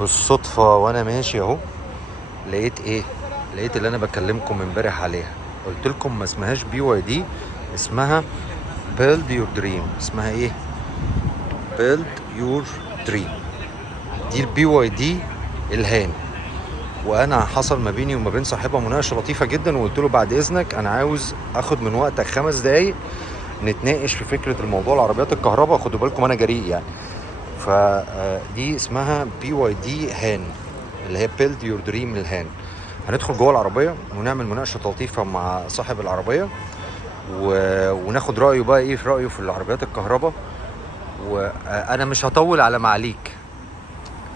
بالصدفة وانا ماشي اهو لقيت ايه؟ لقيت اللي انا بكلمكم امبارح عليها. قلت لكم ما اسمهاش بي واي دي، اسمها بيلد يور دريم. اسمها ايه؟ بيلد يور دريم. دي البي واي دي الهان. وانا حصل ما بيني وما بين صاحبها مناقشه لطيفه جدا، وقلت له بعد اذنك انا عاوز اخد من وقتك 5 دقايق نتناقش في فكره الموضوع العربيات الكهرباء. خدوا بالكم انا جريء يعني. فدي اسمها بي واي دي هان، اللي هي بيلد يور دريم الهان. هندخل جوه العربيه ونعمل مناقشه لطيفه مع صاحب العربيه وناخد رايه بقى ايه في رايه في العربيات الكهرباء. وانا مش هطول على معاليك.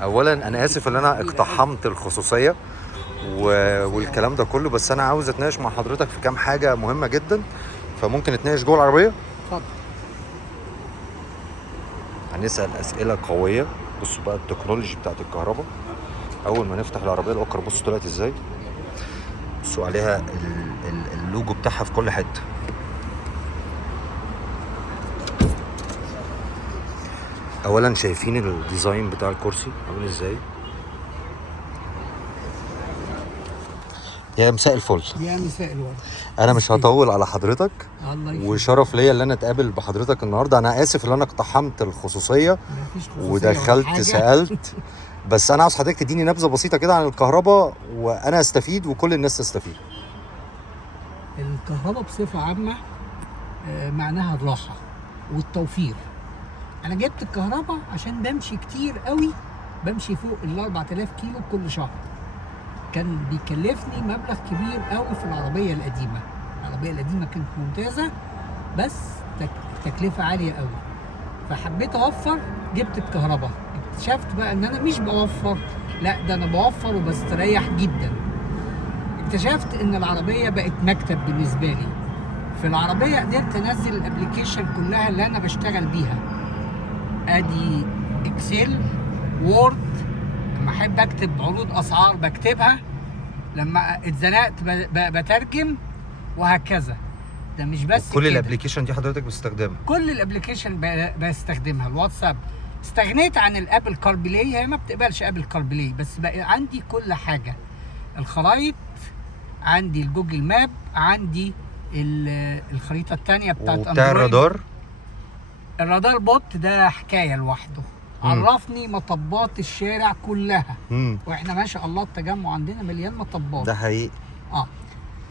اولا انا اسف ان انا اقتحمت الخصوصيه والكلام ده كله، بس انا عاوز اتناقش مع حضرتك في كام حاجه مهمه جدا. فممكن نتناقش جوه العربيه؟ اتفضل. هنسال اسئله قويه. بصوا بقى التكنولوجي بتاعت الكهرباء. اول ما نفتح العربيه الاوكر بصوا طلعت ازاي. بصوا عليها اللوجو بتاعها في كل حته. اولا شايفين الديزاين بتاع الكرسي عامل ازاي؟ يا مساء الفل. يا مساء الورد. انا مش هطول على حضرتك، الله يخليك. وشرف ليا ان انا اتقابل بحضرتك النهارده. انا اسف ان انا اقتحمت الخصوصيه مفيش خصوصية ولا ودخلت حاجة. سالت. بس انا عاوز حضرتك تديني نبذه بسيطه كده عن الكهرباء وانا استفيد وكل الناس تستفيد. الكهرباء بصفة عامة معناها الراحة والتوفير. أنا جبت الكهرباء عشان بمشي كتير قوي، بمشي فوق ال 4000 كيلو كل شهر. كان بيكلفني مبلغ كبير قوي في العربية القديمة. العربية القديمة كانت ممتازة بس تكلفة عالية قوي، فحبيت أوفر. جبت الكهرباء، اكتشفت بقى إن أنا مش بوفر، لا ده أنا بوفر وبستريح جدا. اكتشفت ان العربيه بقت مكتب بالنسبه لي. في العربيه قدرت انزل الابلكيشن كلها اللي انا بشتغل بيها. ادي اكسل، وورد، لما احب اكتب عروض اسعار بكتبها، لما اتزنقت بترجم، وهكذا. ده مش بس كل كده. الابلكيشن دي حضرتك بتستخدمها؟ كل الابلكيشن بستخدمها. الواتساب استغنيت عن الابل كار بلاي، هي ما بتقبلش ابل كار بلاي، بس بقى عندي كل حاجه. الخرايط عندي، الجوجل ماب عندي، الخريطه الثانيه بتاعت وبتاع الرادار. الرادار بوت ده حكايه لوحده. عرفني مطبات الشارع كلها. واحنا ما شاء الله التجمع عندنا مليان مطبات. ده حقيقي.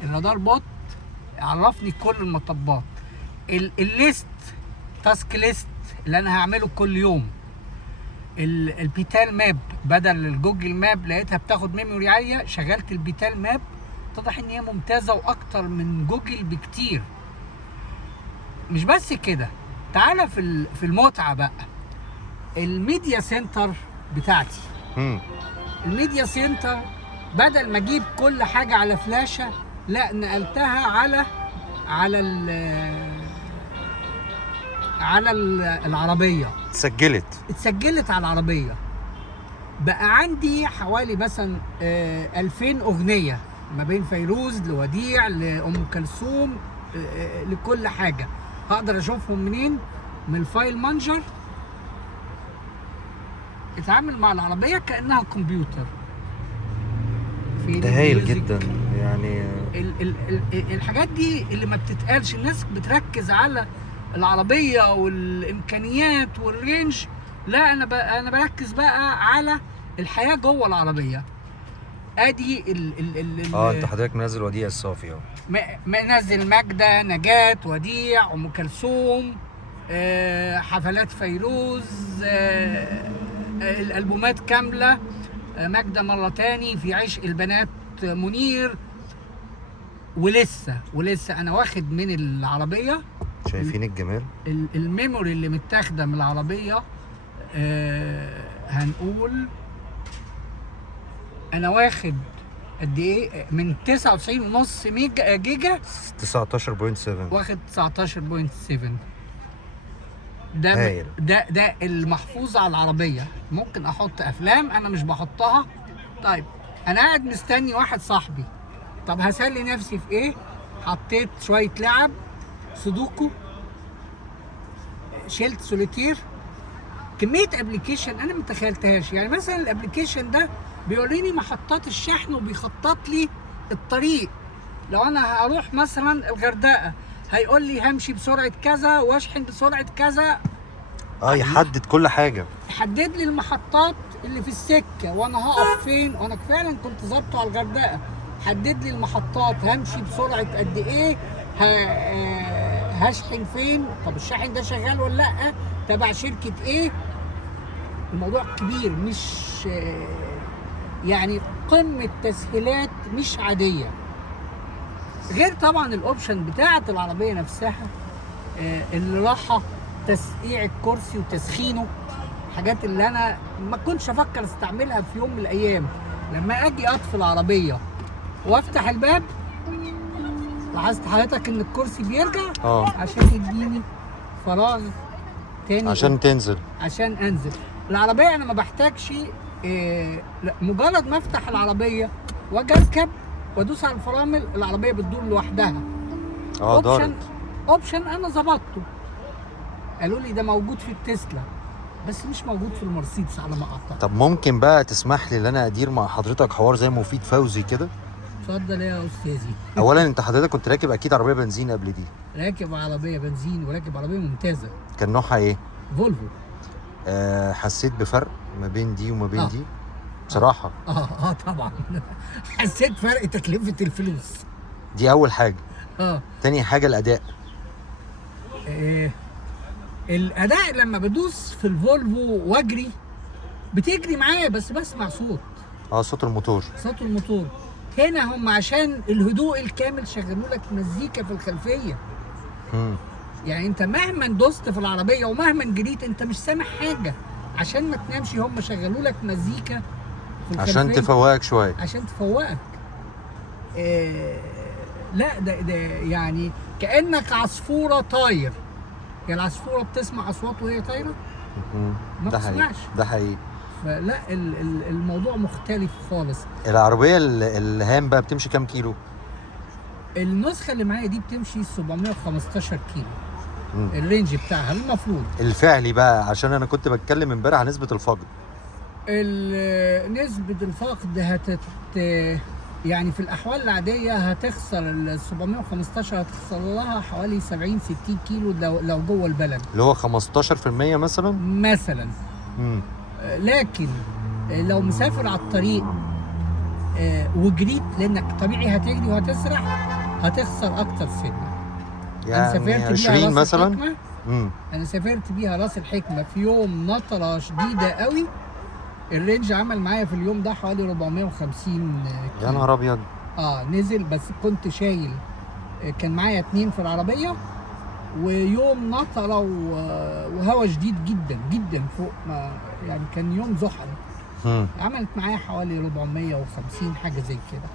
الرادار بوت عرفني كل المطبات. الليست، تاسك ليست اللي انا هعمله كل يوم. البيتال ماب بدل الجوجل ماب لقيتها بتاخد ميموري عاليه، شغلت البيتال ماب، اتضح ان هي ممتازه واكتر من جوجل بكتير. مش بس كده، تعالى في المتعه بقى. الميديا سنتر بتاعتي. الميديا سنتر بدل ما اجيب كل حاجه على فلاشه، لا نقلتها على العربيه. اتسجلت على العربيه. بقى عندي حوالي مثلا 2000 اغنيه، ما بين فيروز لوديع لأم كلثوم، لكل حاجة. هقدر أشوفهم منين؟ من الفايل مانجر. اتعامل مع العربية كأنها كمبيوتر. ده هايل جدا يعني. الحاجات دي اللي ما بتتقالش. الناس بتركز على العربية والإمكانيات والرينج، لا أنا بركز بقى على الحياة جوه العربية. ادي انت حضرتك منزل وديع الصافي اهو. منزل ماجدة، نجاة، وديع، ام كلثوم، حفلات فيروز، الالبومات كامله، ماجدة مره تاني، في عشق البنات منير، ولسه انا واخد من العربيه. شايفين الجمال؟ الميموري اللي متاخده من العربيه، هنقول انا واخد قد ايه؟ من 99.5 ميجا جيجا، 19.7، واخد 19.7. ده المحفوظ على العربيه. ممكن احط افلام انا مش بحطها. طيب انا قاعد مستني واحد صاحبي، طب هسلي نفسي في ايه؟ حطيت شويه لعب، سودوكو، شلت سوليتير، كميه ابلكيشن انا ما تخيلتهاش. يعني مثلا الابلكيشن ده بيوريني محطات الشحن وبيخطط لي الطريق. لو انا هروح مثلا الغردقه هيقول لي همشي بسرعه كذا واشحن بسرعه كذا. يحدد كل حاجه، يحدد لي المحطات اللي في السكه وانا هقف فين. وانا فعلا كنت ظابطه على الغردقه، حدد لي المحطات همشي بسرعه قد ايه، هشحن فين، طب الشاحن ده شغال ولا لا، تبع شركه ايه. الموضوع كبير، مش يعني قمه تسهيلات مش عاديه. غير طبعا الاوبشن بتاعه العربيه نفسها، الراحه، تسقيع الكرسي وتسخينه، حاجات اللي انا ما كنتش افكر استعملها في يوم من الايام. لما اجي اطفي العربيه وافتح الباب، لاحظت حضرتك ان الكرسي بيرجع عشان يديني فراغ تاني عشان تنزل، عشان انزل. العربيه انا ما بحتاجش مجرد ما افتح العربيه واجي اركب وادوس على الفرامل العربيه بتدور لوحدها. اوبشن انا ظبطته. قالوا لي ده موجود في التسلا بس مش موجود في المرسيدس على ما اعتقد. طب ممكن بقى تسمح لي ان انا ادير مع حضرتك حوار زي مفيد فوزي كده؟ اتفضل يا استاذي. اولا انت حضرتك كنت راكب اكيد عربيه بنزين قبل دي؟ راكب عربيه بنزين وراكب عربيه ممتازه. كان نوعها ايه؟ فولفو. حسيت بفرق ما بين دي وما بين دي بصراحه؟ طبعا حسيت فرق تكلفه الفلوس. دي اول حاجه. تاني حاجه الاداء. الاداء لما بدوس في الفولفو واجري بتجري معايا بس بسمع صوت. صوت الموتور. صوت الموتور. هنا هم عشان الهدوء الكامل شغلوا لك مزيكا في الخلفيه. يعني انت مهما دوست في العربيه ومهما جريت انت مش سامع حاجه. عشان ما تنامش هم شغلوا لك مزيكا في الخلفيه عشان تفوقك شويه. عشان تفوقك. لا ده يعني كانك عصفوره طاير. يعني العصفوره بتسمع اصوات وهي طايره؟ ما بتسمعش. ده حقيقي. فلا الموضوع مختلف خالص. العربيه الهام بقى بتمشي كام كيلو؟ النسخه اللي معايا دي بتمشي 715 كيلو. الرينج بتاعها المفروض. الفعلي بقى، عشان انا كنت بتكلم امبارح عن نسبه الفقد. نسبه الفقد يعني في الاحوال العاديه هتخسر ال 715 هتخسر لها حوالي 70 60 كيلو لو جوه البلد، اللي هو 15% مثلا. لكن لو مسافر على الطريق وجريت، لانك طبيعي هتجري وهتسرح، هتخسر اكتر سنه. يعني انا سافرت 20 مثلا. انا سافرت بيها راس الحكمه في يوم نطره شديده قوي. الرينج عمل معايا في اليوم ده حوالي 450 كيلو. يا نهار ابيض. نزل، بس كنت شايل، كان معايا 2 في العربيه، ويوم نطره وهوا شديد جدا جدا فوق ما يعني كان يوم زحل. عملت معايا حوالي 450 حاجه زي كده.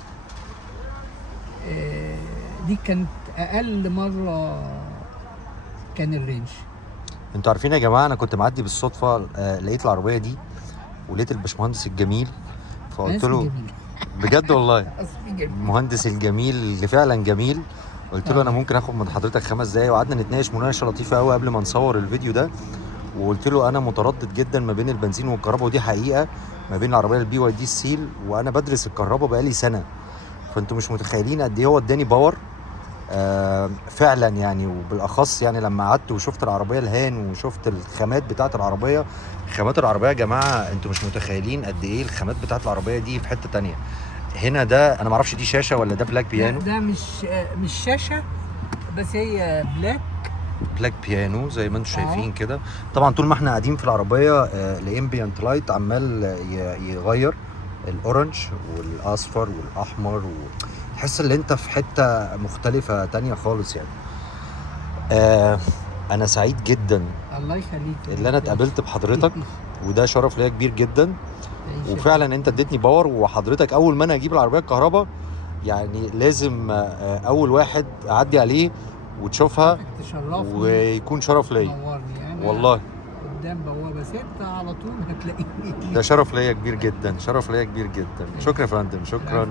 دي كانت اقل مره كان الرينج. انتوا عارفين يا جماعه، انا كنت معدي بالصدفه لقيت العربيه دي ولقيت الباشمهندس الجميل، فقلت له بجد والله المهندس الجميل اللي فعلا جميل، قلت له انا ممكن اخد من حضرتك 5 دقايق، وقعدنا نتناقش مناقشه لطيفه قوي قبل ما نصور الفيديو ده. وقلت له انا متردد جدا ما بين البنزين والكهرباء، ودي حقيقه، ما بين العربيه البي واي دي السيل، وانا بدرس الكهرباء بقالي سنه. فانتوا مش متخيلين قد ايه هو اداني باور فعلا يعني. وبالاخص يعني لما قعدت وشفت العربيه الهان وشفت الخامات بتاعه العربيه. خامات العربيه يا جماعه انتوا مش متخيلين قد ايه الخامات بتاعه العربيه دي في حته تانية. هنا ده انا ما اعرفش دي شاشه ولا ده بلاك بيانو. ده مش شاشه، بس هي بلاك بيانو زي ما انتم شايفين كده. طبعا طول ما احنا قاعدين في العربيه الامبيانت لايت عمال يغير الاورنج والاصفر والاحمر، تحس ان انت في حته مختلفه تانية خالص يعني. انا سعيد جدا الله يخليك اللي انا اتقابلت بحضرتك وده شرف ليا كبير جدا. وفعلا انت اديتني باور، وحضرتك اول ما انا اجيب العربيه الكهرباء يعني لازم اول واحد اعدي عليه وتشوفها ويكون شرف ليا والله. قدام بوابه 6 على طول هتلاقيني. ده شرف ليا كبير جدا، شرف ليا كبير جدا. شكرا يا فندم، شكرا.